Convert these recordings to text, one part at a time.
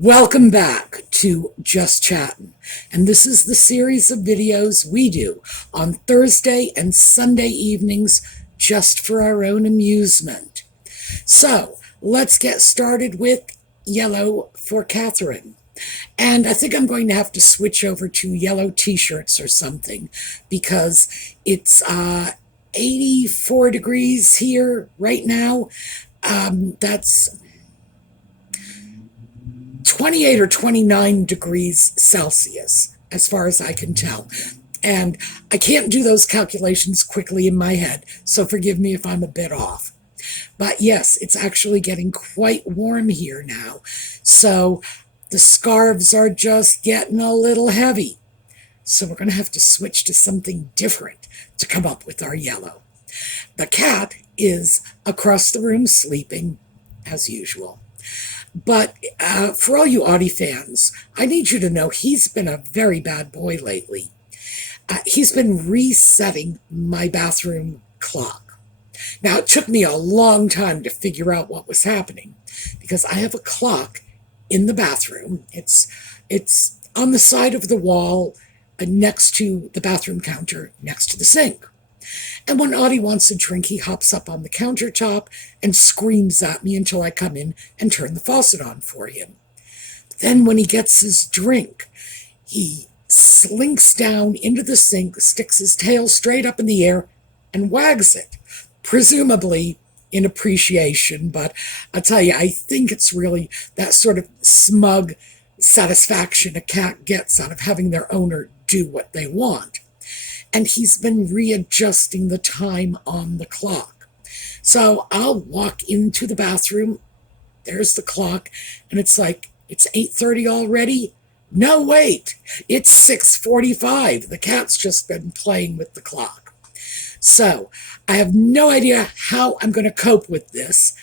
Welcome back to Just Chattin', and this is the series of videos we do on Thursday and Sunday evenings just for our own amusement. So let's get started with yellow for Catherine. And I think I'm going to have to switch over to yellow t-shirts or something because it's 84 degrees here right now. That's 28 or 29 degrees Celsius, as far as I can tell. And I can't do those calculations quickly in my head, so forgive me if I'm a bit off. But yes, it's actually getting quite warm here now. So the scarves are just getting a little heavy. So we're going to have to switch to something different to come up with our yellow. The cat is across the room sleeping, as usual. But for all you Audie fans, I need you to know he's been a very bad boy lately. He's been resetting my bathroom clock. Now, it took me a long time to figure out what was happening because I have a clock in the bathroom. It's on the side of the wall next to the bathroom counter, next to the sink. And when Audie wants a drink, he hops up on the countertop and screams at me until I come in and turn the faucet on for him. Then when he gets his drink, he slinks down into the sink, sticks his tail straight up in the air, and wags it, presumably in appreciation. But I'll tell you, I think it's really that sort of smug satisfaction a cat gets out of having their owner do what they want. And he's been readjusting the time on the clock. So I'll walk into the bathroom, there's the clock, and it's like, it's 8:30 already? No, wait, it's 6:45. The cat's just been playing with the clock. So I have no idea how I'm going to cope with this.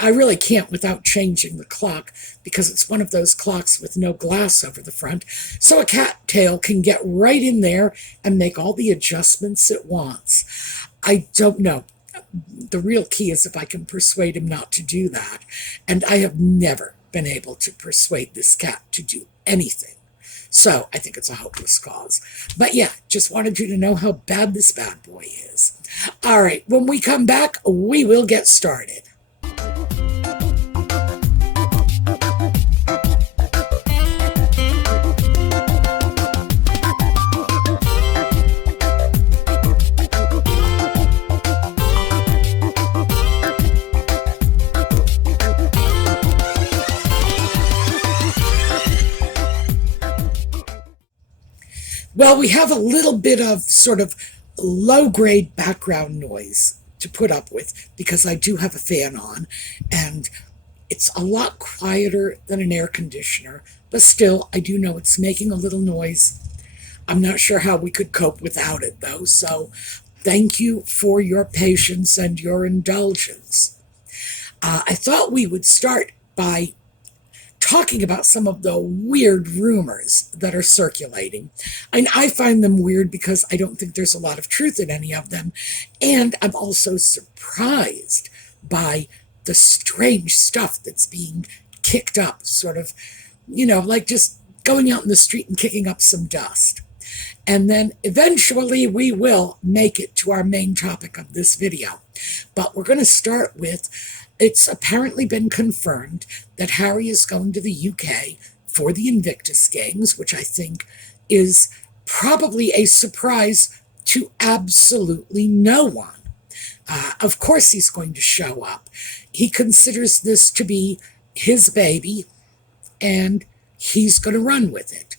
I really can't without changing the clock because it's one of those clocks with no glass over the front. So a cattail can get right in there and make all the adjustments it wants. I don't know. The real key is if I can persuade him not to do that. And I have never been able to persuade this cat to do anything. So I think it's a hopeless cause. But yeah, just wanted you to know how bad this bad boy is. All right, when we come back, we will get started. Well, we have a little bit of sort of low-grade background noise to put up with because I do have a fan on, and it's a lot quieter than an air conditioner, but still, I do know it's making a little noise. I'm not sure how we could cope without it, though, so thank you for your patience and your indulgence. I thought we would start by talking about some of the weird rumors that are circulating. And I find them weird because I don't think there's a lot of truth in any of them. And I'm also surprised by the strange stuff that's being kicked up, sort of, like just going out in the street and kicking up some dust. And then eventually we will make it to our main topic of this video. But we're going to start with, it's apparently been confirmed that Harry is going to the UK for the Invictus Games, which I think is probably a surprise to absolutely no one. Of course he's going to show up. He considers this to be his baby, and he's going to run with it.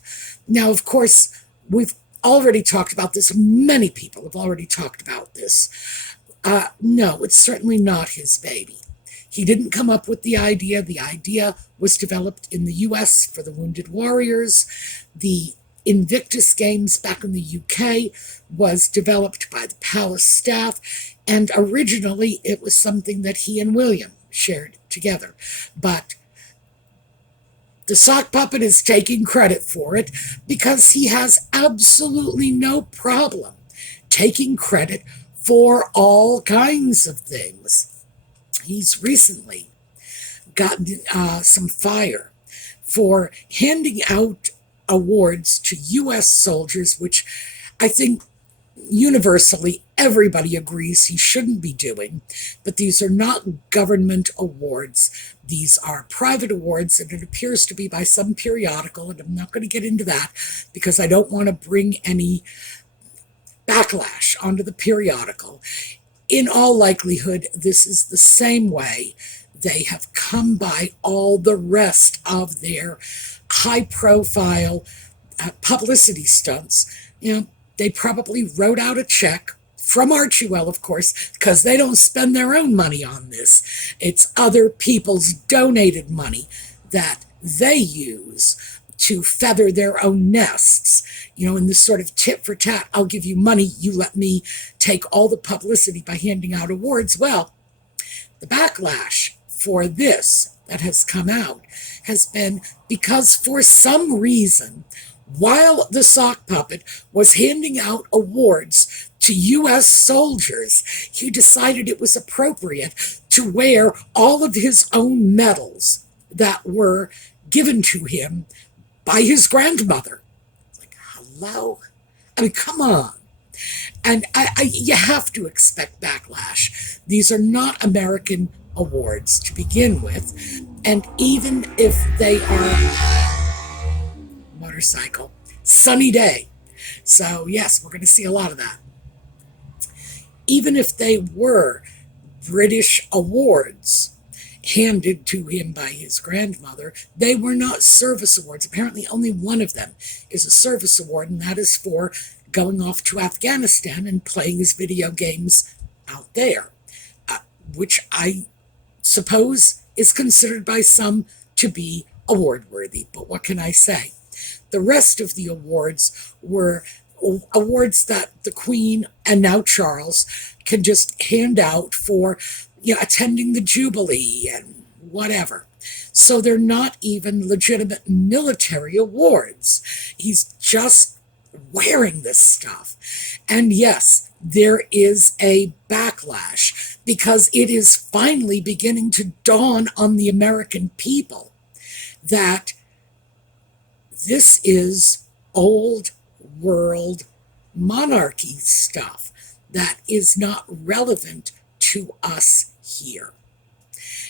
Now, of course, we've already talked about this. Many people have already talked about this. No, it's certainly not his baby. He didn't come up with the idea. The idea was developed in the US for the Wounded Warriors. The Invictus Games back in the UK was developed by the Palace staff, and originally it was something that he and William shared together. But the sock puppet is taking credit for it because he has absolutely no problem taking credit for all kinds of things. He's recently gotten some fire for handing out awards to U.S. soldiers, which I think universally everybody agrees he shouldn't be doing. But these are not government awards. These are private awards, and it appears to be by some periodical, and I'm not going to get into that because I don't want to bring any backlash onto the periodical. In all likelihood, this is the same way they have come by all the rest of their high-profile publicity stunts. They probably wrote out a check from Archewell, of course, because they don't spend their own money on this. It's other people's donated money that they use to feather their own nests. In this sort of tit for tat, I'll give you money, you let me take all the publicity by handing out awards. Well, the backlash for this that has come out has been because for some reason, while the sock puppet was handing out awards to U.S. soldiers, he decided it was appropriate to wear all of his own medals that were given to him by his grandmother. Like, hello? I mean, come on. And you have to expect backlash. These are not American awards to begin with. And even if they are motorcycle, sunny day. So yes, we're going to see a lot of that. Even if they were British awards handed to him by his grandmother, they were not service awards. Apparently only one of them is a service award, and that is for going off to Afghanistan and playing his video games out there, which I suppose is considered by some to be award-worthy. But what can I say? The rest of the awards were awards that the Queen and now Charles can just hand out for attending the Jubilee and whatever. So they're not even legitimate military awards. He's just wearing this stuff. And yes, there is a backlash because it is finally beginning to dawn on the American people that this is old world monarchy stuff that is not relevant to us here.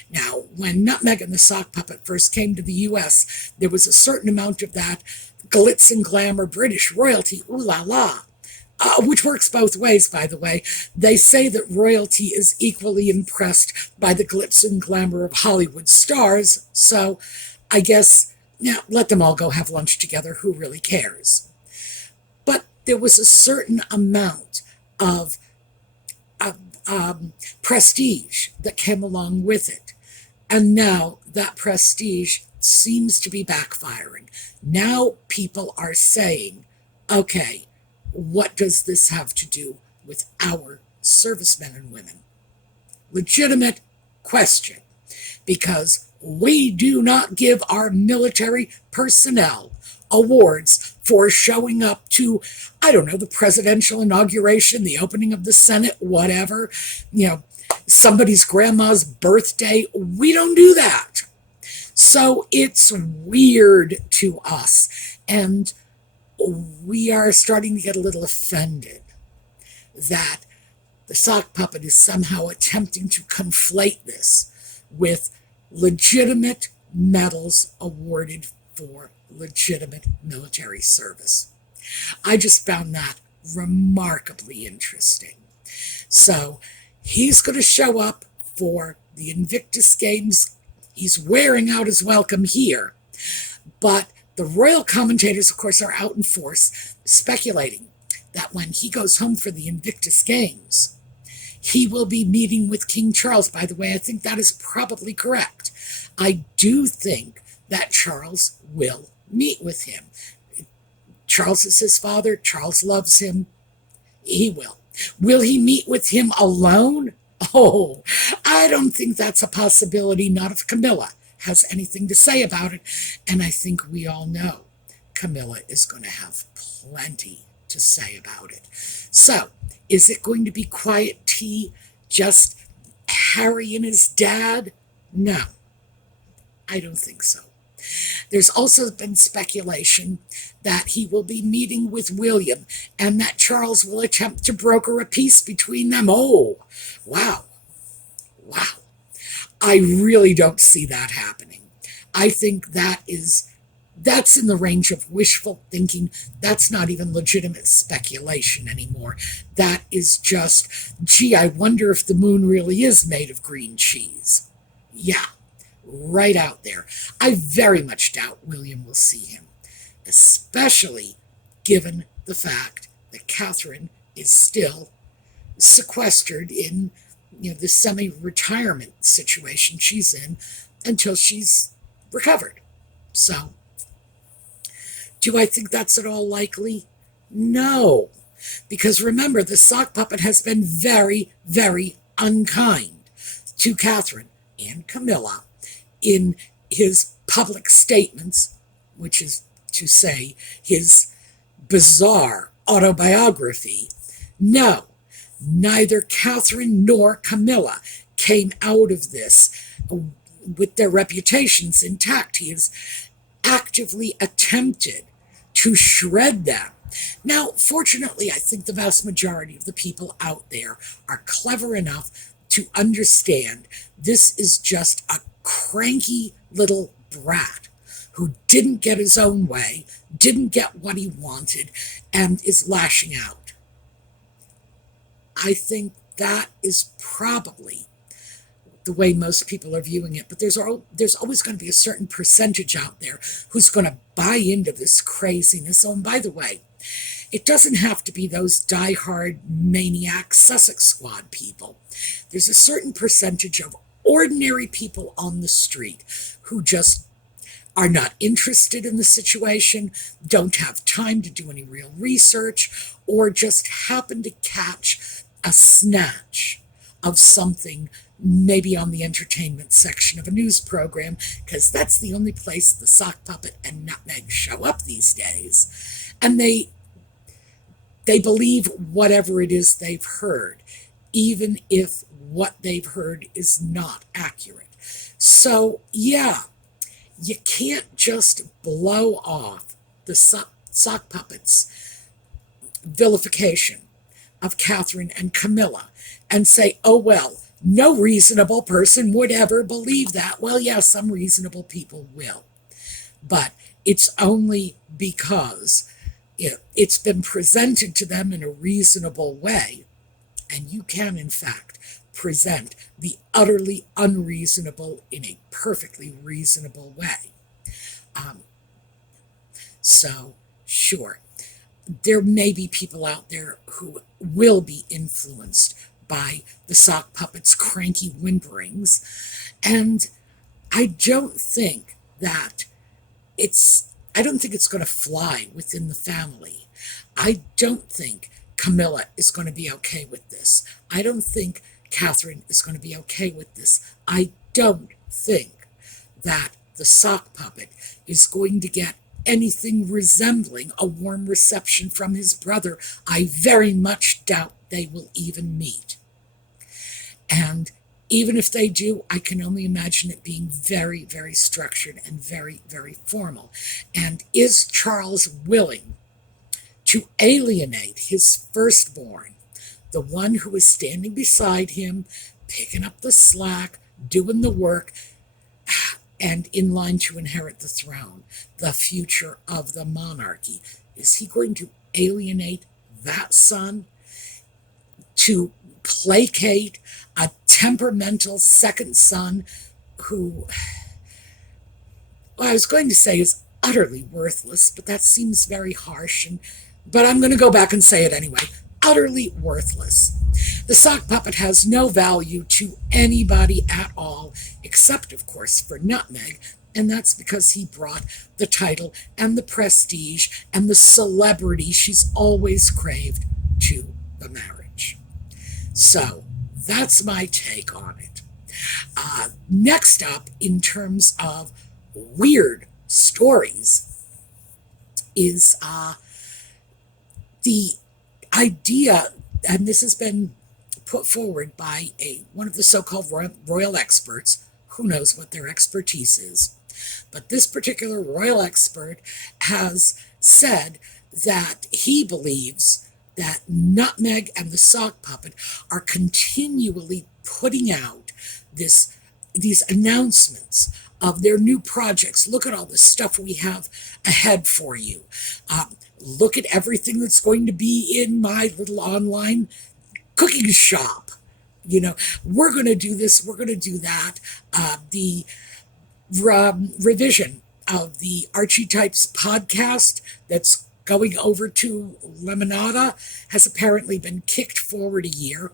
Now, when Nutmeg and the Sock Puppet first came to the U.S., there was a certain amount of that glitz and glamour British royalty, ooh la la, which works both ways, by the way. They say that royalty is equally impressed by the glitz and glamour of Hollywood stars, so I guess, let them all go have lunch together. Who really cares? But there was a certain amount of prestige that came along with it. And now that prestige seems to be backfiring. Now people are saying, okay, what does this have to do with our servicemen and women? Legitimate question, because we do not give our military personnel awards for showing up to, I don't know, the presidential inauguration, the opening of the Senate, whatever, somebody's grandma's birthday. We don't do that. So it's weird to us. And we are starting to get a little offended that the sock puppet is somehow attempting to conflate this with legitimate medals awarded for legitimate military service. I just found that remarkably interesting. So he's going to show up for the Invictus Games. He's wearing out his welcome here. But the royal commentators, of course, are out in force speculating that when he goes home for the Invictus Games, he will be meeting with King Charles. By the way, I think that is probably correct. I do think that Charles will meet with him. Charles is his father. Charles loves him. He will. Will he meet with him alone? Oh, I don't think that's a possibility, not if Camilla has anything to say about it. And I think we all know Camilla is going to have plenty to say about it. So, is it going to be quiet tea, just Harry and his dad? No. I don't think so. There's also been speculation that he will be meeting with William and that Charles will attempt to broker a peace between them. Oh, wow. Wow. I really don't see that happening. I think that's in the range of wishful thinking. That's not even legitimate speculation anymore. That is just, gee, I wonder if the moon really is made of green cheese. Yeah, right out there. I very much doubt William will see him, especially given the fact that Catherine is still sequestered in the semi-retirement situation she's in until she's recovered. So, do I think that's at all likely? No. Because remember, the sock puppet has been very, very unkind to Catherine and Camilla in his public statements, which is to say, his bizarre autobiography. No, neither Catherine nor Camilla came out of this with their reputations intact. He has actively attempted to shred them. Now, fortunately, I think the vast majority of the people out there are clever enough to understand this is just a cranky little brat who didn't get his own way, didn't get what he wanted, and is lashing out. I think that is probably the way most people are viewing it. But there's always going to be a certain percentage out there who's going to buy into this craziness. Oh, and by the way, it doesn't have to be those diehard maniac Sussex Squad people. There's a certain percentage of ordinary people on the street who just are not interested in the situation, don't have time to do any real research, or just happen to catch a snatch of something maybe on the entertainment section of a news program, because that's the only place the sock puppet and nutmeg show up these days. And they believe whatever it is they've heard, even if what they've heard is not accurate. So, yeah, you can't just blow off the sock puppet's vilification of Catherine and Camilla and say, oh, well, no reasonable person would ever believe that. Well, yeah, some reasonable people will. But it's only because it's been presented to them in a reasonable way. And you can, in fact, present the utterly unreasonable in a perfectly reasonable way. So, sure, there may be people out there who will be influenced by the sock puppet's cranky whimperings, and I don't think it's going to fly within the family. I don't think Camilla is going to be okay with this. I don't think Catherine is going to be okay with this. I don't think that the sock puppet is going to get anything resembling a warm reception from his brother. I very much doubt they will even meet. And even if they do, I can only imagine it being very, very structured and very, very formal. And is Charles willing to alienate his firstborn, the one who is standing beside him, picking up the slack, doing the work, and in line to inherit the throne, the future of the monarchy? Is he going to alienate that son to placate a temperamental second son who, well, I was going to say is utterly worthless, but that seems very harsh, but I'm going to go back and say it anyway. Utterly worthless. The sock puppet has no value to anybody at all, except, of course, for Nutmeg, and that's because he brought the title and the prestige and the celebrity she's always craved to the marriage. So, that's my take on it. Next up, in terms of weird stories, is the idea, and this has been put forward by one of the so-called royal experts, who knows what their expertise is, But this particular royal expert has said that he believes that Nutmeg and the sock puppet are continually putting out these announcements of their new projects. Look at all the stuff we have ahead for you. Look at everything that's going to be in my little online cooking shop. We're going to do this, we're going to do that. The revision of the Archie Types podcast that's going over to Lemonada has apparently been kicked forward a year.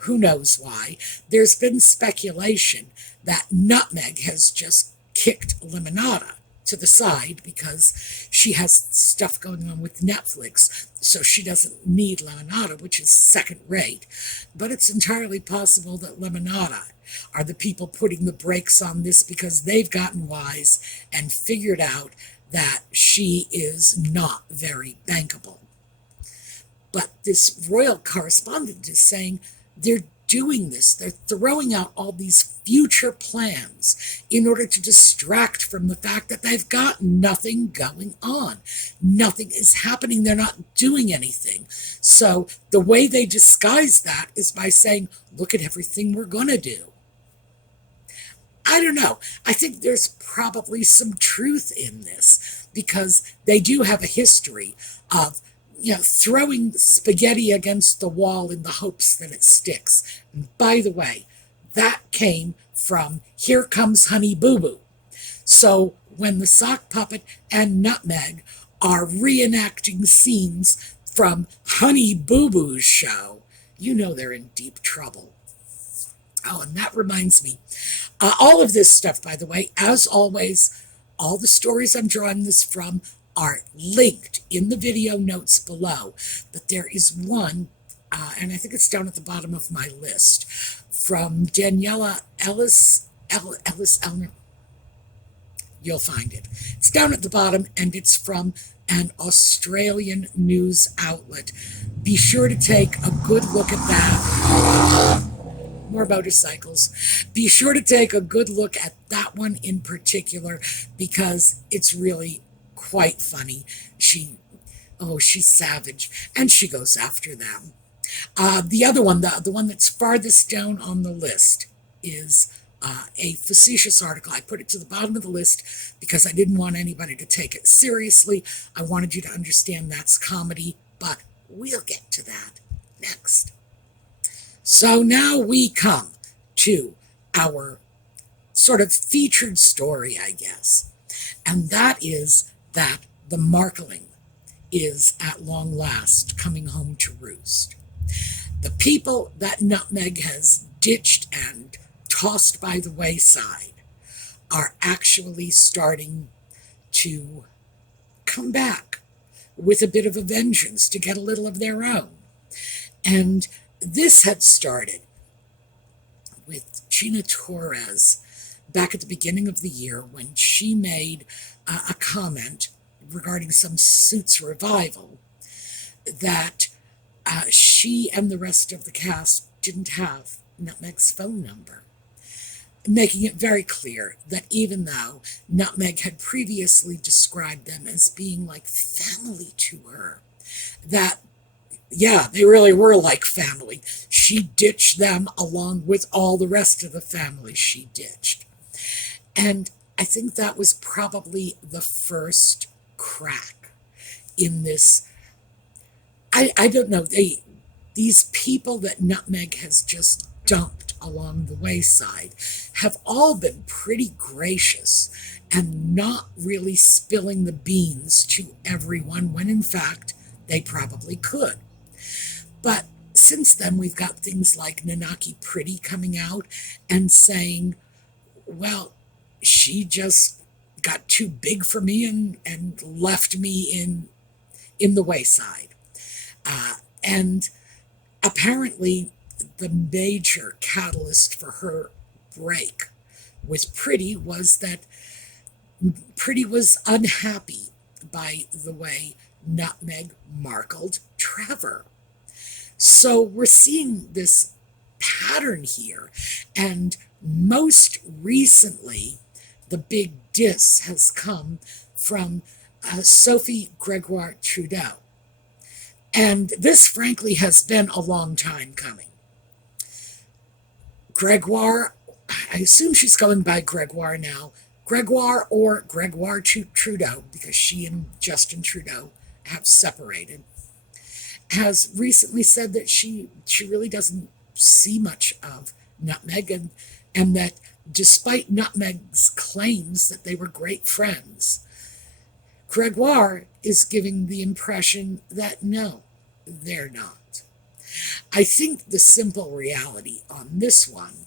Who knows why? There's been speculation that Nutmeg has just kicked Lemonada to the side because she has stuff going on with Netflix, so she doesn't need Lemonada, which is second rate. But it's entirely possible that Lemonada are the people putting the brakes on this because they've gotten wise and figured out that she is not very bankable. But this royal correspondent is saying they're doing this. They're throwing out all these future plans in order to distract from the fact that they've got nothing going on. Nothing is happening. They're not doing anything. So the way they disguise that is by saying, look at everything we're going to do. I don't know. I think there's probably some truth in this because they do have a history of throwing spaghetti against the wall in the hopes that it sticks. And by the way, that came from Here Comes Honey Boo Boo. So when the sock puppet and Nutmeg are reenacting scenes from Honey Boo Boo's show, they're in deep trouble. Oh, and that reminds me, all of this stuff, by the way, as always, all the stories I'm drawing this from are linked in the video notes below. But there is one, and I think it's down at the bottom of my list, from Daniela Ellis Elmer. You'll find it. It's down at the bottom, and it's from an Australian news outlet. Be sure to take a good look at that. More motorcycles. Be sure to take a good look at that one in particular because it's really quite funny. She's savage, and she goes after them. The other one, the one that's farthest down on the list, is a facetious article. I put it to the bottom of the list because I didn't want anybody to take it seriously. I wanted you to understand that's comedy, but we'll get to that next. So now we come to our sort of featured story, I guess, and that is that the Markling is at long last coming home to roost. The people that Nutmeg has ditched and tossed by the wayside are actually starting to come back with a bit of a vengeance to get a little of their own. And this had started with Gina Torres back at the beginning of the year when she made a comment regarding some Suits revival that she and the rest of the cast didn't have Nutmeg's phone number, making it very clear that even though Nutmeg had previously described them as being like family to her, that yeah, they really were like family. She ditched them along with all the rest of the family she ditched. And I think that was probably the first crack in this. I don't know. These people that Nutmeg has just dumped along the wayside have all been pretty gracious and not really spilling the beans to everyone when in fact they probably could. But since then, we've got things like Nanaki Pretty coming out and saying, well, she just got too big for me and left me in the wayside. And apparently, the major catalyst for her break with Pretty was that Pretty was unhappy by the way Nutmeg markled Trevor. So we're seeing this pattern here. And most recently, the big diss has come from Sophie Gregoire Trudeau. And this, frankly, has been a long time coming. Gregoire, I assume she's going by Gregoire now, Gregoire or Gregoire Trudeau, because she and Justin Trudeau have separated, has recently said that she really doesn't see much of Nutmeg, and that despite Nutmeg's claims that they were great friends, Gregoire is giving the impression that no, they're not. I think the simple reality on this one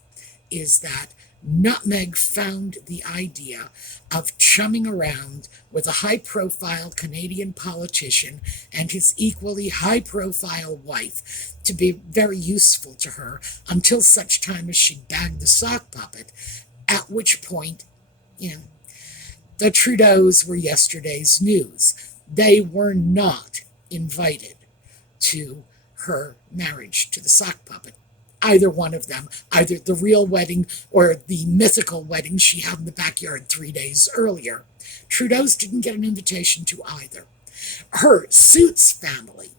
is that Nutmeg found the idea of chumming around with a high-profile Canadian politician and his equally high-profile wife to be very useful to her until such time as she bagged the sock puppet, at which point, the Trudeaus were yesterday's news. They were not invited to her marriage to the sock puppet. Either one of them, either the real wedding or the mythical wedding she had in the backyard 3 days earlier. Trudeau's didn't get an invitation to either. Her Suits family,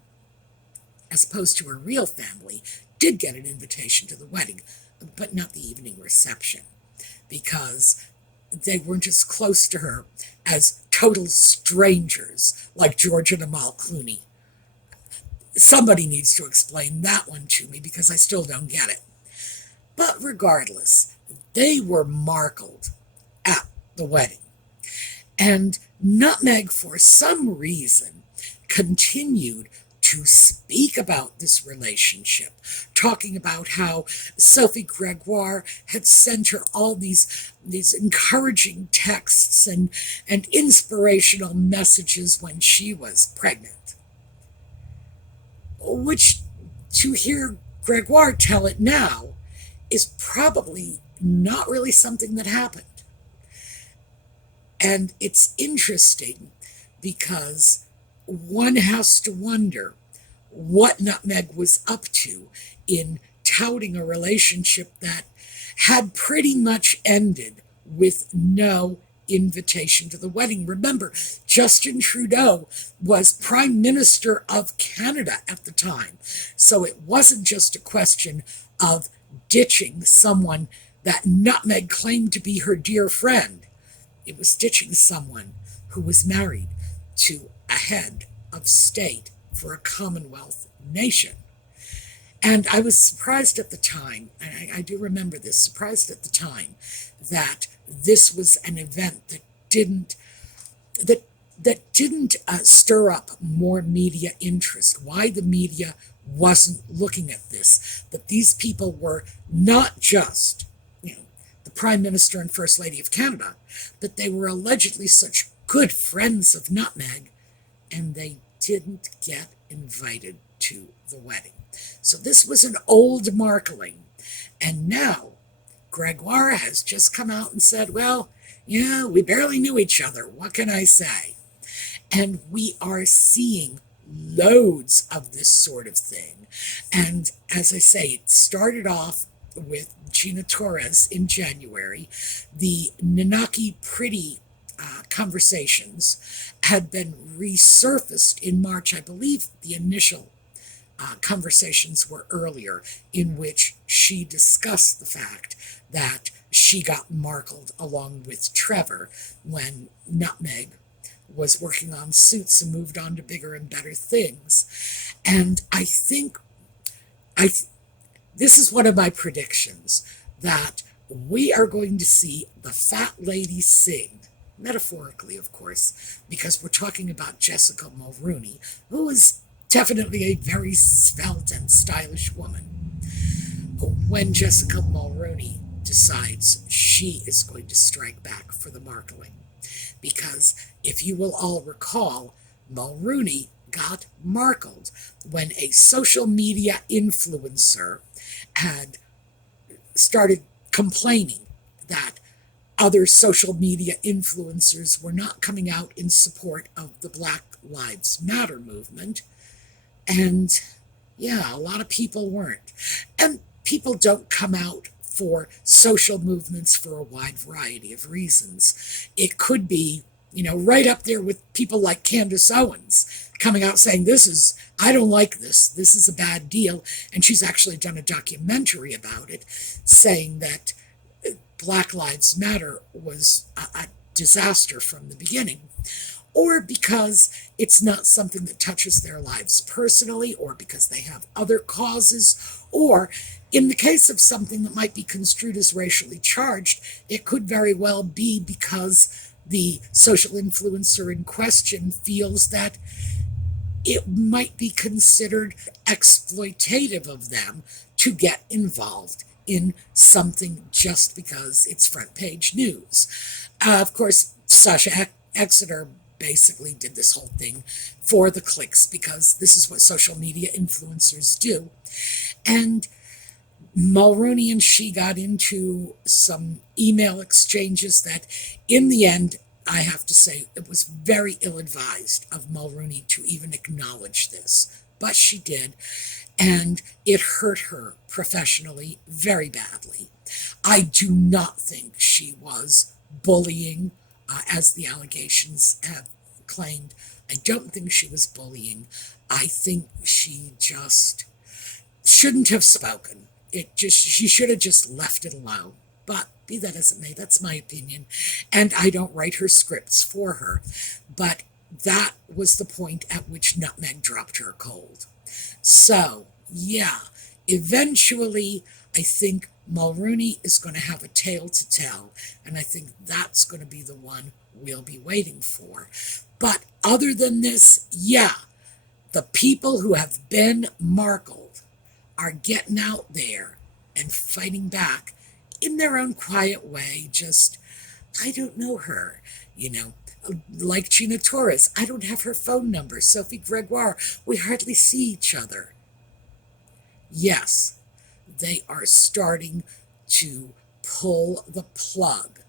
as opposed to her real family, did get an invitation to the wedding, but not the evening reception, because they weren't as close to her as total strangers like George and Amal Clooney. Somebody needs to explain that one to me because I still don't get it. But regardless, they were markled at the wedding. And Nutmeg, for some reason, continued to speak about this relationship, talking about how Sophie Gregoire had sent her all these encouraging texts and inspirational messages when she was pregnant. Which, to hear Gregoire tell it now, is probably not really something that happened. And it's interesting because one has to wonder what Nutmeg was up to in touting a relationship that had pretty much ended with no invitation to the wedding. Remember, Justin Trudeau was Prime Minister of Canada at the time. So it wasn't just a question of ditching someone that Nutmeg claimed to be her dear friend. It was ditching someone who was married to a head of state for a Commonwealth nation. And I was surprised at the time, and I do remember this, surprised at the time that this was an event that didn't stir up more media interest. Why the media wasn't looking at this, that these people were not just, the Prime Minister and First Lady of Canada, that they were allegedly such good friends of Nutmeg, and they didn't get invited to the wedding. So this was an old Markling, and now Gregoire has just come out and said, well, we barely knew each other. What can I say? And we are seeing loads of this sort of thing. And as I say, it started off with Gina Torres in January. The Nanaki Pretty conversations had been resurfaced in March. I believe the initial conversations were earlier, in which she discussed the fact that she got markled along with Trevor when Nutmeg was working on Suits and moved on to bigger and better things. And I think this is one of my predictions, that we are going to see the fat lady sing, metaphorically, of course, because we're talking about Jessica Mulroney, who is definitely a very svelte and stylish woman. When Jessica Mulroney decides she is going to strike back for the Markling. Because if you will all recall, Mulroney got markled when a social media influencer had started complaining that other social media influencers were not coming out in support of the Black Lives Matter movement. And a lot of people weren't. And people don't come out for social movements for a wide variety of reasons. It could be, right up there with people like Candace Owens coming out saying, I don't like this is a bad deal. And she's actually done a documentary about it, saying that Black Lives Matter was a disaster from the beginning. Or because it's not something that touches their lives personally, or because they have other causes, or in the case of something that might be construed as racially charged, it could very well be because the social influencer in question feels that it might be considered exploitative of them to get involved in something just because it's front page news. Of course, Sasha Exeter basically did this whole thing for the clicks, because this is what social media influencers do. And Mulroney and she got into some email exchanges that, in the end, I have to say, it was very ill-advised of Mulroney to even acknowledge this. But she did, and it hurt her professionally very badly. I do not think she was bullying, as the allegations have claimed. I don't think she was bullying. I think she just shouldn't have spoken. She should have just left it alone. But be that as it may, that's my opinion. And I don't write her scripts for her. But that was the point at which Nutmeg dropped her cold. So, yeah, eventually, I think Mulroney is going to have a tale to tell, and I think that's going to be the one we'll be waiting for. But other than this, yeah, the people who have been markled are getting out there and fighting back in their own quiet way. Just, I don't know her, like Gina Torres. I don't have her phone number. Sophie Gregoire, we hardly see each other. Yes, they are starting to pull the plug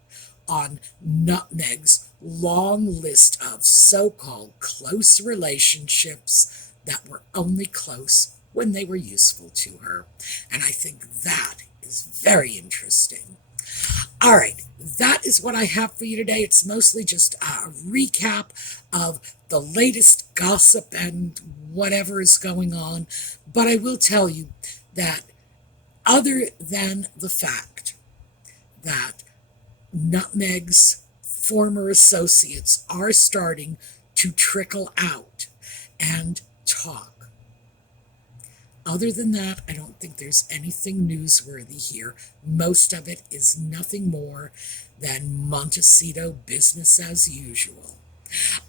on Nutmeg's long list of so-called close relationships that were only close when they were useful to her. And I think that is very interesting. All right, that is what I have for you today. It's mostly just a recap of the latest gossip and whatever is going on. But I will tell you that other than the fact that Nutmeg's former associates are starting to trickle out and talk, other than that, I don't think there's anything newsworthy here. Most of it is nothing more than Montecito business as usual.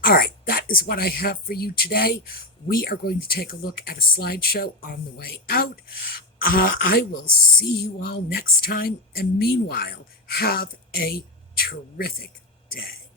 All right, that is what I have for you today. We are going to take a look at a slideshow on the way out. I will see you all next time, and meanwhile, have a terrific day.